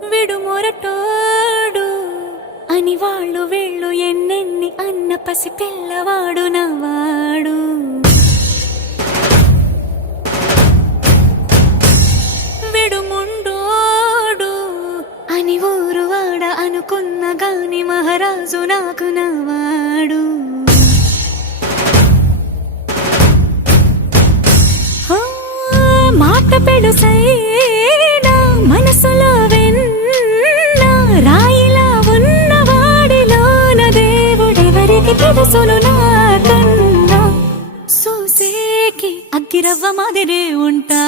విడు మొరటోడు అని వాళ్ళు వీళ్ళు ఎన్నెన్ని అన్న పసి పిల్లవాడు నవాడు. విడు ముండోడు అని ఊరు వాడ అనుకున్న గాని మహారాజు నాకు నవాడు. మాట పెడుసైనా మనసులో వెన్న రాయిలా ఉన్నవాడిలోన దేవుడెవరికి తెలుసును నాకన్నా. సూసేకి అగ్గిరవ్వ మాదిరే ఉంటా